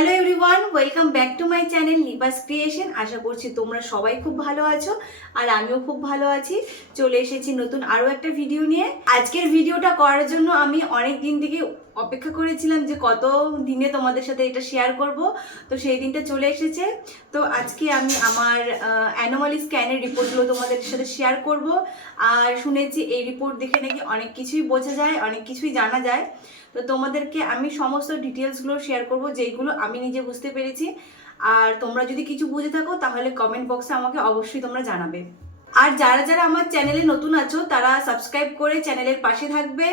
Hello everyone, welcome back to my channel Lipa's creation. আশা করছি তোমরা সবাই খুব ভালো আছো আর আমিও খুব ভালো আছি। চলে এসেছি নতুন আরও একটা ভিডিও নিয়ে। আজকের ভিডিওটা করার জন্য আমি অনেক দিন থেকে অপেক্ষা করেছিলাম যে কত দিনে তোমাদের সাথে এটা শেয়ার করব। তো সেই দিনটা চলে এসেছে। তো আজকে আমি আমার অ্যানোমালি স্ক্যানের রিপোর্টগুলো তোমাদের সাথে শেয়ার করব। আর শুনেছি এই রিপোর্ট দেখে নাকি অনেক কিছুই বোঝা যায়, অনেক কিছুই জানা যায়। তো তোমাদেরকে আমি সমস্ত ডিটেলসগুলো শেয়ার করব যেইগুলো আমি নিজে বুঝতে পেরেছি। আর তোমরা যদি কিছু বুঝে থাকো তাহলে কমেন্ট বক্সে আমাকে অবশ্যই তোমরা জানাবে। আর যারা যারা আমার চ্যানেলে নতুন আছো তারা সাবস্ক্রাইব করে চ্যানেলের পাশে থাকবে।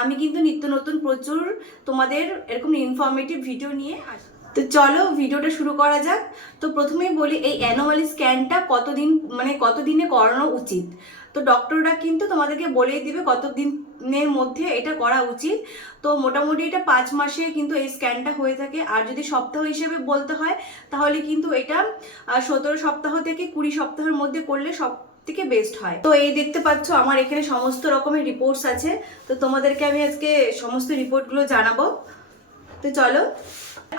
আমি কিন্তু নিত্য নতুন প্রচুর তোমাদের এরকম ইনফরমেটিভ ভিডিও নিয়ে আসি। তো চলো ভিডিওটা শুরু করা যাক। তো প্রথমেই বলি এই অ্যানুয়ালি স্ক্যানটা কতদিনে করানো উচিত। তো ডক্টররা কিন্তু তোমাদেরকে বলেই দিবে কত দিনের মধ্যে এটা করা উচিত। তো মোটামুটি এটা 5 মাসে কিন্তু এই স্ক্যানটা হয়ে থাকে। আর যদি সপ্তাহ হিসেবে বলতে হয় তাহলে কিন্তু এটা 17 সপ্তাহ থেকে 20 সপ্তাহের মধ্যে করলে সব থেকে বেস্ট হয়। তো এই দেখতে পাচ্ছ আমার এখানে সমস্ত রকমের রিপোর্টস আছে। তো তোমাদেরকে আমি আজকে সমস্ত রিপোর্টগুলো জানাবো। তো চলো,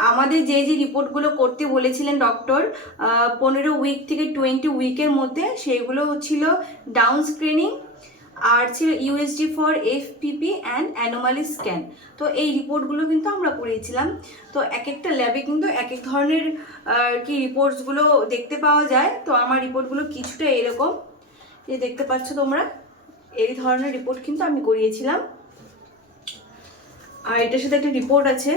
আমাদের যে যে রিপোর্টগুলো করতে বলেছিলেন ডক্টর 15 উইক থেকে 20 উইকের মধ্যে, সেগুলো ছিল ডাউন স্ক্রিনিং আর ছিল USG for FPP and anomaly scan. তো এই রিপোর্টগুলো কিন্তু আমরা করিয়েছিলাম। তো এক একটা ল্যাবে কিন্তু এক এক ধরনের কি রিপোর্টসগুলো দেখতে পাওয়া যায়। তো আমার রিপোর্টগুলো কিছুটা এরকম, যে দেখতে পাচ্ছ তোমরা, এই ধরনের রিপোর্ট কিন্তু আমি করিয়েছিলাম। আর এটার সাথে একটা রিপোর্ট আছে।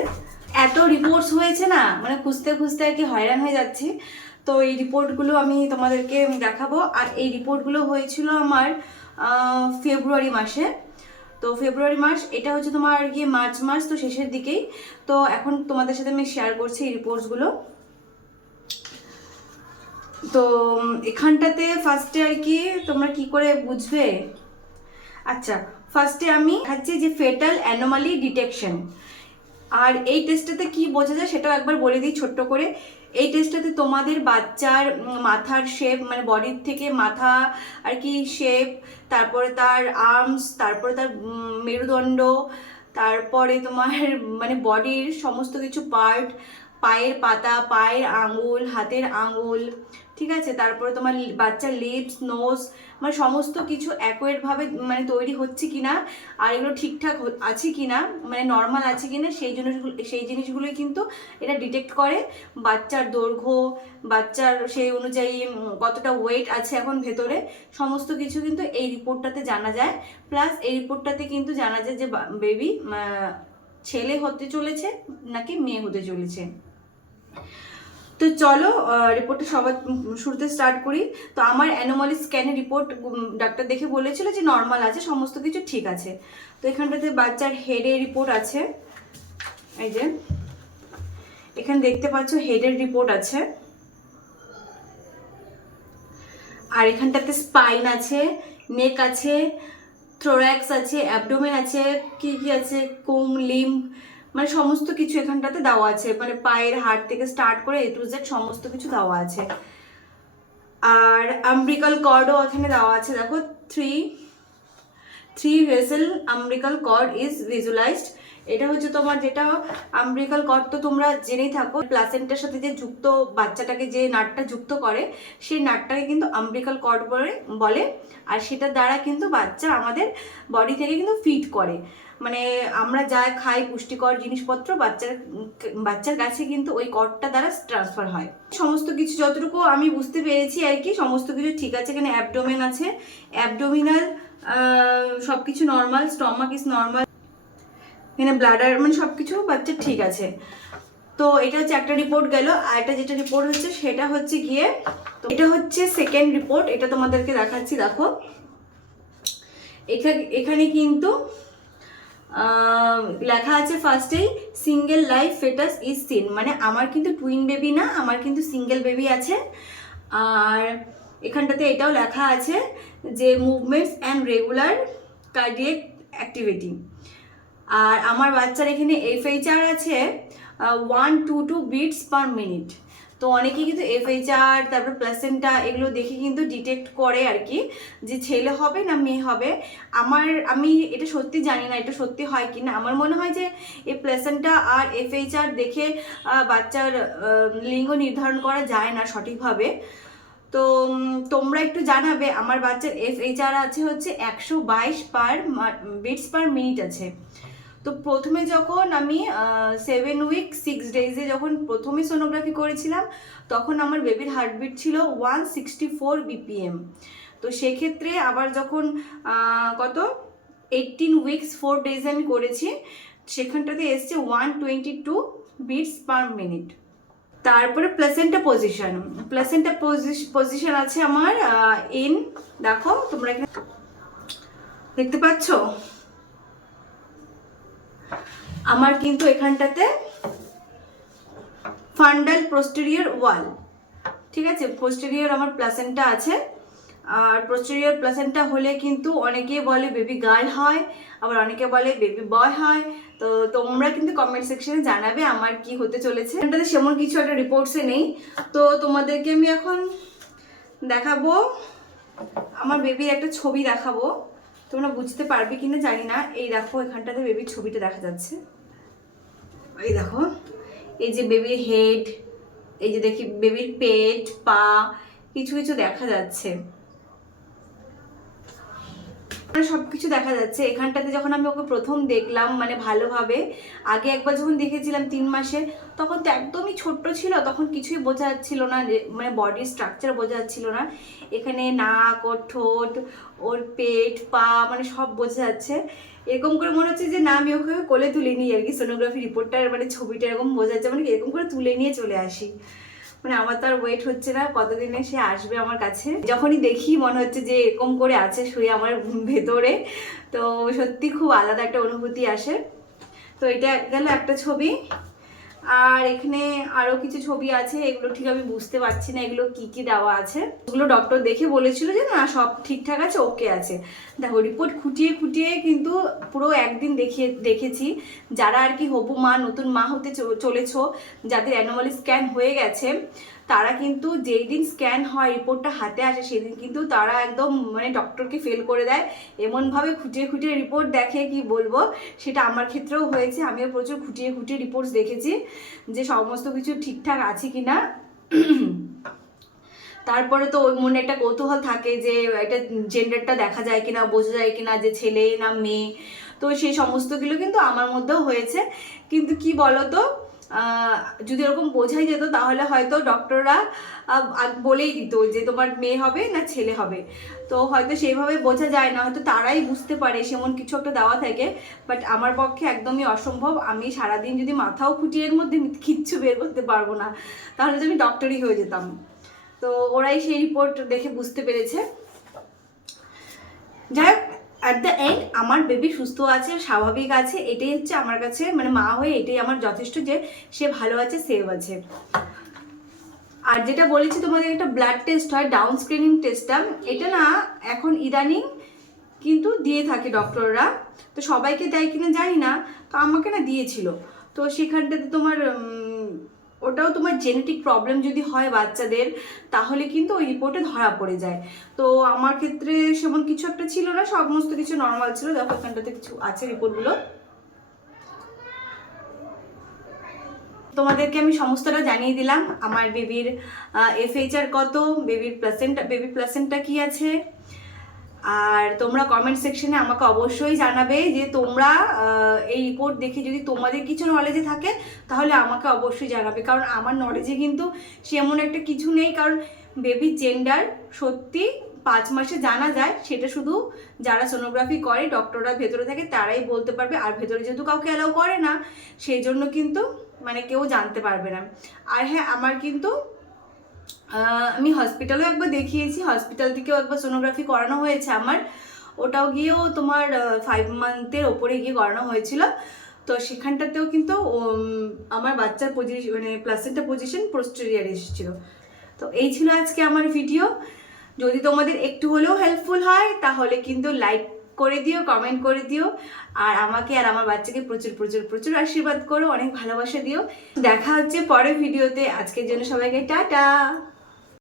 এত রিপোর্টস হয়েছে না, মানে খুঁজতে খুঁজতে আর কি হয়রান হয়ে যাচ্ছি। তো এই রিপোর্টগুলো আমি তোমাদেরকে দেখাবো। আর এই রিপোর্টগুলো হয়েছিল আমার ফেব্রুয়ারি মাসে। তো ফেব্রুয়ারি মাস, এটা হচ্ছে তোমার গিয়ে মার্চ মাস, তো শেষের দিকেই। তো এখন তোমাদের সাথে আমি শেয়ার করছি এই রিপোর্টসগুলো। তো এখানটাতে ফার্স্টে আর কি তোমরা কি করে বুঝবে। আচ্ছা, ফার্স্টে আমি দেখাচ্ছি যে ফেটাল অ্যানোমালি ডিটেকশন। আর এই টেস্টটাতে কি বোঝা যায় সেটাও একবার বলে দিই ছোট্ট করে। এই টেস্টটাতে তোমাদের বাচ্চার মাথার শেপ, মানে বডির থেকে মাথা আর কি শেপ, তারপরে তার আর্মস, তারপরে তার মেরুদণ্ড, তারপরে তোমার মানে বডির সমস্ত কিছু পার্ট, পায়ের পাতা, পায়ের আঙুল, হাতের আঙুল, ঠিক আছে, তারপরে তোমার বাচ্চার লিপস, নোজ, মানে সমস্ত কিছু অ্যাকুরেটভাবে মানে তৈরি হচ্ছে কিনা, আর এগুলো ঠিকঠাক আছে কিনা, মানে নর্মাল আছে কিনা, সেই জিনিসগুলোই কিন্তু এটা ডিটেক্ট করে। বাচ্চার দৈর্ঘ্য, বাচ্চার সেই অনুযায়ী কতটা ওয়েট আছে এখন ভেতরে, সমস্ত কিছু কিন্তু এই রিপোর্টটাতে জানা যায়। প্লাস এই রিপোর্টটাতে কিন্তু জানা যায় যে বেবি ছেলে হতে চলেছে নাকি মেয়ে হতে চলেছে। তো চলো রিপোর্টটা সবার শুরুতে স্টার্ট করি। তো আমার অ্যানোমালি স্ক্যানের রিপোর্ট ডাক্তার দেখে বলেছিল যে নর্মাল আছে, সমস্ত কিছু ঠিক আছে। তো এখানটাতে বাচ্চার হেডের রিপোর্ট আছে, এই যে এখানে দেখতে পাচ্ছ হেডের রিপোর্ট আছে। আর এখানটাতে স্পাইন আছে, নেক আছে, থ্রোরাক্স আছে, অ্যাবডোমেন আছে, কি কি আছে, কোম, লিম্ব, মানে সমস্ত কিছু এখানটাতে দেওয়া আছে। মানে পায়ের হাড় থেকে স্টার্ট করে এ টু জেড সমস্ত কিছু দেওয়া আছে। আর আম্ব্রিকাল কর্ডও এখানে দেওয়া আছে। দেখো, three vessel আম্ব্রিকাল cord is visualised. এটা হচ্ছে তোমার যেটা আম্ব্রিকাল কর্ড, তো তোমরা জেনেই থাকো প্লাসেন্টার সাথে যে যুক্ত, বাচ্চাটাকে যে নাটটা যুক্ত করে সেই নাটটাকে কিন্তু আম্ব্রিকাল কর্ড বলে। আর সেটার দ্বারা কিন্তু বাচ্চা আমাদের বডি থেকে কিন্তু ফিড করে, মানে আমরা যা খাই পুষ্টিকর জিনিসপত্র বাচ্চার কাছে কিন্তু ওই কর্ডটা দ্বারা ট্রান্সফার হয়। সমস্ত কিছু যতটুকু আমি বুঝতে পেরেছি আর কি, সমস্ত কিছু ঠিক আছে। এখানে অ্যাবডোমেন আছে, অ্যাবডোমিনাল সব কিছু নর্মাল, স্টমাক ইজ নর্মাল, এখানে ব্লাডার, মানে সব কিছু বাচ্চার ঠিক আছে। তো এটা হচ্ছে একটা রিপোর্ট গেল। আর এটা যেটা রিপোর্ট হচ্ছে সেটা হচ্ছে গিয়ে, তো এটা হচ্ছে সেকেন্ড রিপোর্ট, এটা তোমাদেরকে দেখাচ্ছি। দেখো এখানে কিন্তু লেখা আছে ফার্স্টেই single life foetus is seen, মানে আমার কিন্তু টুইন বেবি না, আমার কিন্তু সিঙ্গেল বেবি আছে। আর এখানটাতে এটাও লেখা আছে যে movements and regular cardiac activity. আর আমার বাচ্চার এখানে এফএইচআর আছে 122 বিটস পার মিনিট। তো অনেকেই কিন্তু FHR তারপর প্লাসেন্টা এগুলো দেখে কিন্তু ডিটেক্ট করে আর কি, যে ছেলে হবে না মেয়ে হবে। আমি এটা সত্যি জানি না এটা সত্যি হয় কি না। আমার মনে হয় যে এই প্লাসেন্টা আর FHR দেখে বাচ্চার লিঙ্গ নির্ধারণ করা যায় না সঠিকভাবে। তো তোমরা একটু জানাবে। আমার বাচ্চার FHR আছে হচ্ছে 122 বিটস পার মিনিট আছে। তো প্রথমে যখন আমি 7 উইক 6 ডেজে যখন প্রথমে সোনোগ্রাফি করেছিলাম, তখন আমার বেবির হার্টবিট ছিল 164 BPM। তো সেক্ষেত্রে আবার যখন কত 18 উইকস 4 ডেজে আমি করেছি, সেখানটাতে এসছে 122 বিটস পার মিনিট। তারপরে প্লাসেন্টা পজিশন আছে আমার দেখো তোমরা এখানে দেখতে পাচ্ছ, আমার কিন্তু এখানটাতে ফান্ডাল পোস্টেরিয়র ওয়াল, ঠিক আছে, পোস্টেরিয়র আমার প্লাসেন্টা আছে। আর পোস্টেরিয়র প্লাসেন্টা হলে কিন্তু অনেকে বলে বেবি গার্ল হয়, আবার অনেকে বলে বেবি বয় হয়। তো তোমরা কিন্তু কমেন্ট সেকশনে জানাবে আমার কি হতে চলেছে। এটাতে সেমন কিছু একটা রিপোর্টসে নেই। তো তোমাদেরকে আমি এখন দেখাবো আমার বেবির একটা ছবি দেখাবো, তোমরা বুঝতে পারবে কিনা জানি না। এই দেখো এখানটাতে বেবির ছবিটা দেখা যাচ্ছে, এই দেখো, এই যে বেবির হেড, এই যে দেখি বেবির পেট, পা, কিছু কিছু দেখা যাচ্ছে, সবকিছু দেখা যাচ্ছে এখানটাতে। যখন আমি ওকে প্রথম দেখলাম মানে ভালোভাবে, আগে একবার যখন দেখেছিলাম 3 মাসে, তখন তো একদমই ছোট্ট ছিল, তখন কিছুই বোঝা যাচ্ছিল না, মানে বডির স্ট্রাকচার বোঝা যাচ্ছিল না। এখানে নাক, ওর ঠোঁট, ওর পেট, পা, মানে সব বোঝা যাচ্ছে। এরকম করে মনে হচ্ছে যে না আমি ওকে কোলে তুলে নিই আর কি, সোনোগ্রাফি রিপোর্টটার মানে ছবিটা এরকম বোঝা যাচ্ছে, মানে এরকম করে তুলে নিয়ে চলে আসি। মানে আমার তো আর ওয়েট হচ্ছে না কতদিনে সে আসবে আমার কাছে। যখনই দেখি মনে হচ্ছে যে এরকম করে আছে শুয়ে আমার ভেতরে, তো সত্যি খুব আলাদা একটা অনুভূতি আসে। তো এটা গেল একটা ছবি। আর এখানে আরো কিছু ছবি আছে, এগুলো ঠিক আমি বুঝতে পারছি না এগুলো কি কি দেওয়া আছে। ওগুলো ডক্টর দেখে বলেছিল যে না সব ঠিকঠাক আছে, ওকে আছে। দেখো রিপোর্ট খুঁটিয়ে খুঁটিয়ে কিন্তু পুরো একদিন দেখেছি। যারা আর কি হবু মা, নতুন মা হতে চলেছো, যাদের অ্যানোমালি স্ক্যান হয়ে গেছে, তারা কিন্তু যেই দিন স্ক্যান হয় রিপোর্টটা হাতে আসে সেদিন কিন্তু তারা একদম মানে ডক্টরকে ফেল করে দেয়। এমনভাবে খুঁটিয়ে খুঁটিয়ে রিপোর্ট দেখে কি বলবো। সেটা আমার ক্ষেত্রেও হয়েছে, আমিও প্রচুর খুঁটিয়ে খুঁটিয়ে রিপোর্টস দেখেছি যে সমস্ত কিছু ঠিকঠাক আছে কিনা। তারপরে তো ওই মনে একটা কৌতূহল থাকে যে এটা জেন্ডারটা দেখা যায় কিনা, বোঝা যায় কিনা যে ছেলে না মেয়ে। তো সেই সমস্তগুলো কিন্তু আমার মধ্যেও হয়েছে। কিন্তু কি বলতো, যদি এরকম বোঝাই যেত তাহলে হয়তো ডক্টররা বলেই দিত যে তোমার মেয়ে হবে না ছেলে হবে। তো হয়তো সেইভাবে বোঝা যায় না, হয়তো তারাই বুঝতে পারে সেমন কিছু একটা দেওয়া থাকে। বাট আমার পক্ষে একদমই অসম্ভব। আমি সারাদিন যদি মাথাও খুঁটিয়ে এর মধ্যে কিচ্ছু বের করতে পারবো না, তাহলে তো আমি ডক্টরই হয়ে যেতাম। তো ওরাই সেই রিপোর্ট দেখে বুঝতে পেরেছে। যাই হোক, অ্যাট দ্য এন্ড আমার বেবি সুস্থ আছে, স্বাভাবিক আছে, এটাই হচ্ছে আমার কাছে মানে মা হয়ে এটাই আমার যথেষ্ট, যে সে ভালো আছে, সেভ আছে। আর যেটা বলেছি তোমাদের একটা ব্লাড টেস্ট হয়, ডাউন স্ক্রিনিং টেস্টটা, এটা না এখন ইদানিং কিন্তু দিয়ে থাকে ডক্টররা। তো সবাইকে দেয় কিনা জানি না, তো আমাকে না দিয়েছিল। তো সেখানটাতে তোমার ওটাও তোমার জেনেটিক প্রবলেম যদি হয় বাচ্চাদের, তাহলে কিন্তু ওই রিপোর্টে ধরা পড়ে যায়। তো আমার ক্ষেত্রে সেমন কিছু একটা ছিল না, সমস্ত কিছু নর্মাল ছিল। দেখো এখানটাতে কিছু আছে রিপোর্টগুলো, তোমাদেরকে আমি সমস্তটা জানিয়ে দিলাম। আমার বেবির FHR কত, বেবি প্লাসেন্টা কি আছে। আর তোমরা কমেন্ট সেকশনে আমাকে অবশ্যই জানাবে যে তোমরা এই রিপোর্ট দেখে যদি তোমাদের কিছু নলেজে থাকে তাহলে আমাকে অবশ্যই জানাবে, কারণ আমার নলেজে কিন্তু সেমন একটা কিছু নেই। কারণ বেবির জেন্ডার সত্যি 5 মাসে জানা যায়, সেটা শুধু যারা সোনোগ্রাফি করে ডক্টররা ভেতরে থাকে তারাই বলতে পারবে। আর ভেতরে যেহেতু কাউকে অ্যালাউ করে না, সেই জন্য কিন্তু মানে কেউ জানতে পারবে না। আর হ্যাঁ, আমার কিন্তু আমি হসপিটালেও একবার দেখিয়েছি, হসপিটাল থেকেও একবার সোনোগ্রাফি করানো হয়েছে আমার। ওটাও গিয়েও তোমার 5 মান্থের ওপরে গিয়ে করানো হয়েছিল। তো সেখানটাতেও কিন্তু আমার বাচ্চার পজিশন মানে প্লাসেন্টা পজিশন পোস্টেরিয়ার এসেছিল। তো এই ছিল আজকে আমার ভিডিও। যদি তোমাদের একটু হলেও হেল্পফুল হয় তাহলে কিন্তু লাইক করে দিও, কমেন্ট করে দিও, আর আমাকে আর আমার বাচ্চাকে প্রচুর প্রচুর প্রচুর আশীর্বাদ করো, অনেক ভালোবাসা দিও। দেখা হচ্ছে পরের ভিডিওতে। আজকের জন্য সবাইকে টাটা।